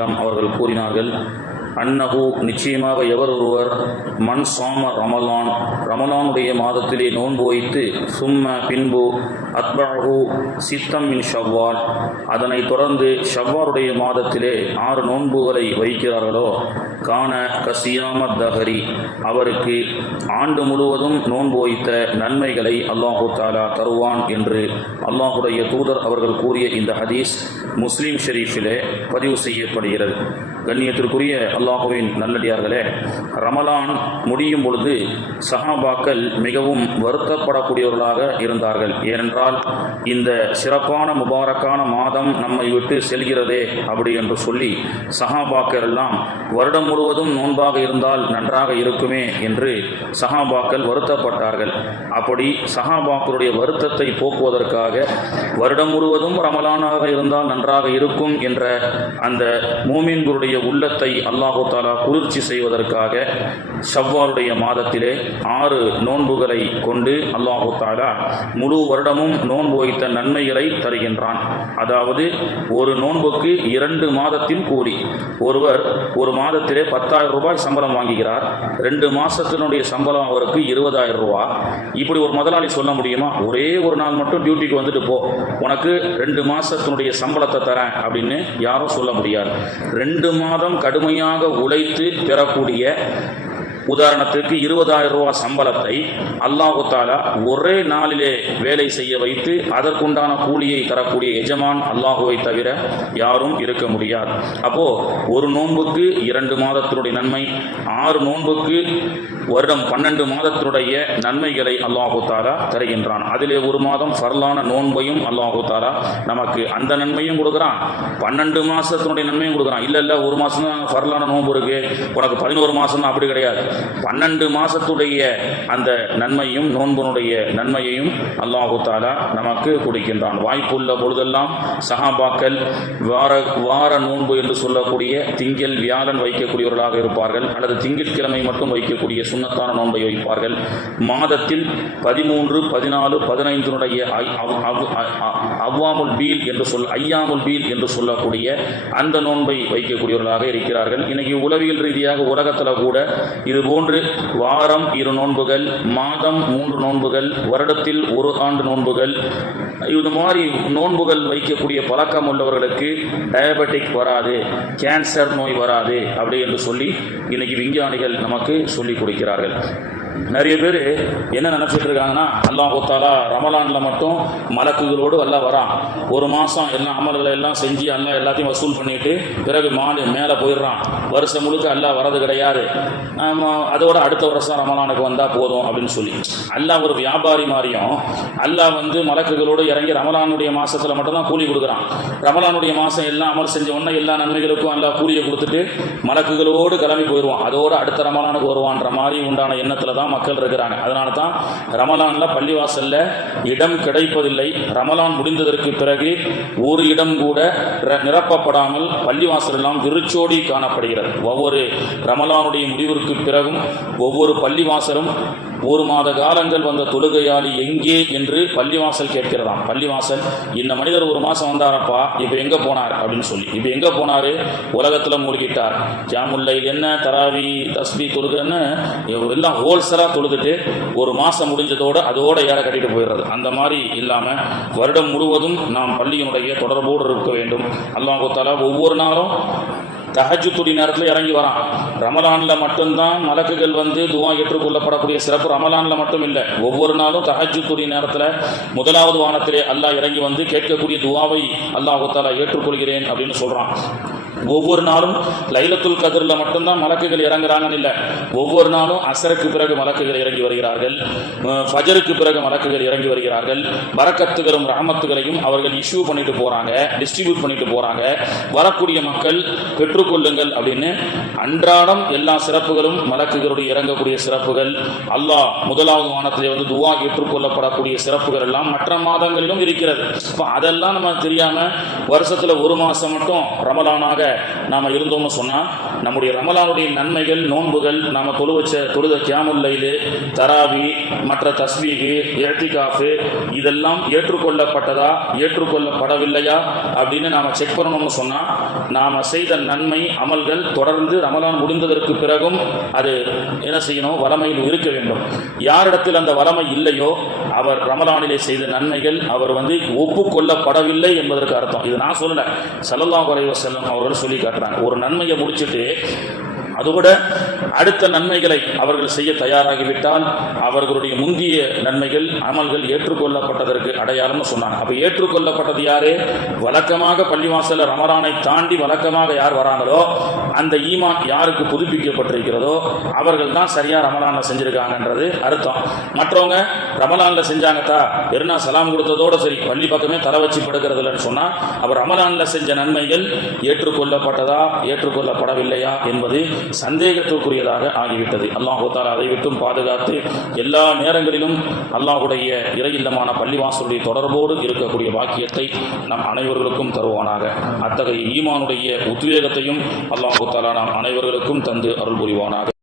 அவர்கள் கூறினார்கள். அன்னஹு நிச்சயமாக எவர் ஒருவர் மண் சாம ரமலான் ரமலானுடைய மாதத்திலே நோன்பு வைத்து சும்ம பின்பு அத்பஹு சித்தம் மின் ஷவ்வால் அதனைத் தொடர்ந்து ஷவ்வாருடைய மாதத்திலே ஆறு நோன்புகளை வைக்கிறார்களோ? காண கசியாம தஹரி அவருக்கு ஆண்டு முழுவதும் நோன்பு வைத்த நன்மைகளை அல்லாஹு தாலா தருவான் என்று அல்லாஹுடைய தூதர் அவர்கள் கூறிய இந்த ஹதீஸ் முஸ்லீம் ஷெரீஃபிலே பதிவு செய்யப்படுகிறது. கண்ணியத்திற்குரிய அல்லாஹுவின் நல்லடியார்களே ரமலான் முடியும் பொழுது சஹாபாக்கள் மிகவும் வருத்தப்படக்கூடியவர்களாக இருந்தார்கள். ஏனென்றால் இந்த சிறப்பான முபாரக்கான மாதம் நம்மை விட்டு செல்கிறதே அப்படி என்று சொல்லி சஹாபாக்கள் எல்லாம் வருடம் முழுவதும் நோன்பாக இருந்தால் நன்றாக இருக்குமே என்று சஹாபாக்கள் வருத்தப்பட்டார்கள். அப்படி சஹாபாக்களுடைய வருத்தத்தை போக்குவதற்காக வருடம் முழுவதும் ரமலானாக இருந்தால் நன்றாக இருக்கும் என்ற அந்த மூமின்களுடைய உள்ளத்தை அல்லாஹு தாலா குளிர்ச்சி செய்வதற்காக ஷவ்வாலுடைய மாதத்திலே ஆறு நோன்புகளை கொண்டு அல்லாஹு தாலா முழு வருடமும் நோன்பு வைத்த நன்மைகளை தருகின்றான். அதாவது ஒரு நோன்புக்கு இரண்டு மாதத்தின் கூலி. ஒருவர் ஒரு மாதத்திலே பத்தாயிரம் ரூபாய் சம்பளம் வாங்குகிறார். ரெண்டு மாதத்தினுடைய சம்பளம் அவருக்கு இருபதாயிரம் ரூபா. இப்படி ஒரு முதலாளி சொல்ல முடியுமா? ஒரே ஒரு நாள் மட்டும் டியூட்டிக்கு வந்துட்டு போ. உனக்கு ரெண்டு மாதத்தினுடைய சம்பளத்தை தரேன் அப்படின்னு யாரும் சொல்ல முடியாது. ரெண்டு மாதம் கடுமையாக உழைத்து பெறக்கூடிய உதாரணத்துக்கு இருபதாயிரம் ரூபாய் சம்பளத்தை அல்லாஹு தாலா ஒரே நாளிலே வேலை செய்ய வைத்து அதற்குண்டான கூலியை தரக்கூடிய எஜமான் அல்லாஹுவை தவிர யாரும் இருக்க முடியாது. அப்போ ஒரு நோன்புக்கு இரண்டு மாதத்தினுடைய நன்மை ஆறு நோன்புக்கு வருடம் பன்னெண்டு மாதத்தினுடைய நன்மைகளை அல்லாஹு தாலா தருகின்றான். அதிலே ஒரு மாதம் ஃபர்லான நோன்பையும் அல்லாஹு தாலா நமக்கு அந்த நன்மையும் கொடுக்குறான். பன்னெண்டு மாதத்தினுடைய நன்மையும் கொடுக்குறான். இல்லை இல்லை ஒரு மாதம் தான் ஃபர்லான நோன்பு இருக்கு. உனக்கு பதினோரு மாதம் தான் அப்படி கிடையாது. பன்னெண்டு மாசத்துடைய அந்த நன்மையும் நோன்புனுடைய நன்மையையும் அல்லாஹு தாலா நமக்கு கொடுக்கின்றான். வாய்ப்புள்ள பொழுதெல்லாம் சஹாபாக்கள் வார வார நோன்பு என்று சொல்லக்கூடிய திங்கள் வியாழன் வைக்கக்கூடியவர்களாக இருப்பார்கள். அல்லது திங்கட்கிழமை மட்டும் வைக்கக்கூடிய சுண்ணத்தான நோன்பை வைப்பார்கள். மாதத்தில் பதிமூன்று பதினாலு பதினைந்தினுடைய அவ்- அவ்வாமுல் பீல் என்று சொல் ஐயாமுல் பீல் என்று சொல்லக்கூடிய அந்த நோன்பை வைக்கக்கூடியவர்களாக இருக்கிறார்கள். இன்னைக்கு உளவியல் ரீதியாக உலகத்தில் கூட இது மூன்று வாரம் இரு நோன்புகள் மாதம் மூன்று நோன்புகள் வருடத்தில் ஒரு ஆண்டு நோன்புகள். இது மாதிரி நோன்புகள் வைக்கக்கூடிய பழக்கம் உள்ளவர்களுக்கு டயபெட்டிக் வராது கேன்சர் நோய் வராது அப்படி என்று சொல்லி இன்னைக்கு விஞ்ஞானிகள் நமக்கு சொல்லிக் கொடுக்கிறார்கள். நிறைய பேர் என்ன நினச்சிட்டு இருக்காங்கன்னா அல்லாஹ் தாலா ரமலானில் மட்டும் மலக்குகளோடு எல்லாம் வரான். ஒரு மாதம் எல்லா அமல்களை எல்லாம் செஞ்சு எல்லாம் எல்லாத்தையும் வசூல் பண்ணிட்டு பிறகு மாடு மேலே போயிடுறான். வருஷம் முழுக்க எல்லாம் வரது கிடையாது. நம்ம அதோட அடுத்த வருஷம் ரமலானுக்கு வந்தால் போதும் அப்படின்னு சொல்லி. அல்லாஹ் ஒரு வியாபாரி மாதிரியும் அல்லாஹ் வந்து மலக்குகளோடு இறங்கி ரமலானுடைய மாசத்துல மட்டும்தான் கூலி கொடுக்குறான். ரமலானுடைய மாதம் எல்லாம் அமல் செஞ்ச உடனே எல்லா நன்மைகளுக்கும் எல்லாம் கூலியை கொடுத்துட்டு மலக்குகளோடு கிளம்பி போயிடுவான். அதோட அடுத்த ரமலானுக்கு வருவான்ற மாதிரி உண்டான எண்ணத்தில் தான் மக்கள் இருக்கிறாங்க. அதனால தான் ரமலானில் பள்ளிவாசலில் இடம் கிடைப்பதில்லை. ரமலான் முடிந்ததற்கு பிறகு ஒரு இடம் கூட நிரப்பப்படாமல் பள்ளிவாசல் எல்லாம் விருச்சோடி காணப்படுகிறது. ஒவ்வொரு ரமலானுடைய முடிவிற்கு பிறகும் ஒவ்வொரு பள்ளிவாசலும் ஒரு மாத காலங்கள் வந்த தொழுகையாளி எங்கே என்று பள்ளிவாசல் கேட்கிறதாம். பள்ளிவாசல் இந்த மனிதர் ஒரு மாசம் வந்தாரப்பா இப்போ எங்க போனார்? அப்படின்னு சொல்லி. இப்போ எங்க போனாரு? உலகத்துல மூழ்கிட்டார். ஜாமுல்லையில் என்ன தராவி தஸ்பி தொழுகன்னு எல்லாம் ஹோல்சேலா தொழுதுட்டு ஒரு மாசம் முடிஞ்சதோடு அதோட ஏற கட்டிட்டு போயிடுறது. அந்த மாதிரி இல்லாம வருடம் முழுவதும் நாம் பள்ளியினுடைய தொடர்போடு இருக்க வேண்டும். அல்லாஹு தாலா ஒவ்வொரு நாளும் தஹஜுத்துடைய நேரத்தில் இறங்கி வரான். ரமலானில் மட்டும்தான் மலக்குகள் வந்து துவா ஏற்றுக்கொள்ளப்படக்கூடிய சிறப்பு ரமலானில் மட்டும் இல்லை ஒவ்வொரு நாளும் தஹஜுத்துடைய நேரத்தில் முதலாவது வானத்திலே அல்லாஹ் இறங்கி வந்து கேட்கக்கூடிய துவாவை அல்லாஹு தாலா ஏற்றுக்கொள்கிறேன் அப்படின்னு சொல்கிறான் ஒவ்வொரு நாளும் லைலத்துல் கதிரில் மட்டும்தான் மலக்குகள் இறங்குறாங்கன்னு இல்லை. ஒவ்வொரு நாளும் அசருக்கு பிறகு மலக்குகள் இறங்கி வருகிறார்கள். ஃபஜருக்கு பிறகு மலக்குகள் இறங்கி வருகிறார்கள். வரக்கத்துகளும் ரஹமத்துகளையும் அவர்கள் இஷ்யூ பண்ணிட்டு போறாங்க டிஸ்ட்ரிபியூட் பண்ணிட்டு போறாங்க. வரக்கூடிய மக்கள் பெற்றுக்கொள்ளுங்கள் அப்படின்னு அன்றாடம் எல்லா சிறப்புகளும் மலக்குகளுடைய இறங்கக்கூடிய சிறப்புகள். அல்லாஹ் முதலாவது வானத்திலே வந்து துவா ஏற்றுக்கொள்ளப்படக்கூடிய சிறப்புகள் எல்லாம் மற்ற மாதங்களிலும் இருக்கிறது. இப்போ அதெல்லாம் நம்ம தெரியாம வருஷத்துல ஒரு மாசம் மட்டும் ரமலானாக நாம் இருந்தோம்னு சொன்னால் நம்முடைய ரமலானுடைய நன்மைகள் நோன்புகள் நாம் தொழு வச்ச தொழுத கியாமுல்லைலு தராவி மற்ற தஸ்மீகு ஏத்திகாஃபு இதெல்லாம் ஏற்றுக்கொள்ளப்பட்டதா ஏற்றுக்கொள்ளப்படவில்லையா அப்படின்னு நாம் செக் பண்ணணும்னு சொன்னால் நாம் செய்த நன்மை அமல்கள் தொடர்ந்து ரமலான் முடிந்ததற்கு பிறகும் அது என்ன செய்யணும்? வளமையில் இருக்க வேண்டும். யாரிடத்தில் அந்த வளமை இல்லையோ அவர் ரமலானிலே செய்த நன்மைகள் அவர் வந்து ஒப்புக்கொள்ளப்படவில்லை என்பதற்கு அர்த்தம். இது நான் சொல்லலை. சல்லல்லாஹு அலைஹி வஸல்லம் அவர்கள் சொல்லி காட்டுறாங்க. ஒரு நன்மையை முடிச்சிட்டு கூட அடுத்த நன்மைகளை அவர்கள் செய்ய தயாராகிவிட்டால் அவர்களுடைய முந்திய நன்மைகள் அமல்கள் ஏற்றுக்கொள்ளப்பட்டதற்கு அடையாளம்னு சொன்னாங்க. அப்போ ஏற்றுக்கொள்ளப்பட்டது யாரு? வழக்கமாக பள்ளிவாசல ரமரானை தாண்டி வழக்கமாக யார் வராங்களோ அந்த ஈமான் யாருக்கு புதுப்பிக்கப்பட்டிருக்கிறதோ அவர்கள் தான் சரியா ரமலான்ல செஞ்சிருக்காங்கன்றது அர்த்தம். மற்றவங்க ரமலான்ல செஞ்சாங்கத்தா பெருனா சலாம் கொடுத்ததோட சரி பள்ளி பக்கமே தலை வச்சு படுக்கிறது இல்லைன்னு சொன்னா அவர் ரமலான்ல செஞ்ச நன்மைகள் ஏற்றுக்கொள்ளப்பட்டதா ஏற்றுக்கொள்ளப்படவில்லையா என்பது சந்தேகத்திற்குரியதாக ஆகிவிட்டது. அல்லாஹு தாலா அதை விட்டும் பாதுகாத்து எல்லா நேரங்களிலும் அல்லாஹுடைய இறையில்லமான பள்ளிவாசலுடைய தொடர்போடு இருக்கக்கூடிய பாக்கியத்தை நம் அனைவர்களுக்கும் தருவானாக. அத்தகைய ஈமானுடைய உத்வேகத்தையும் அல்லாஹு தாலா நாம் அனைவர்களுக்கும் தந்து அருள் புரிவானாக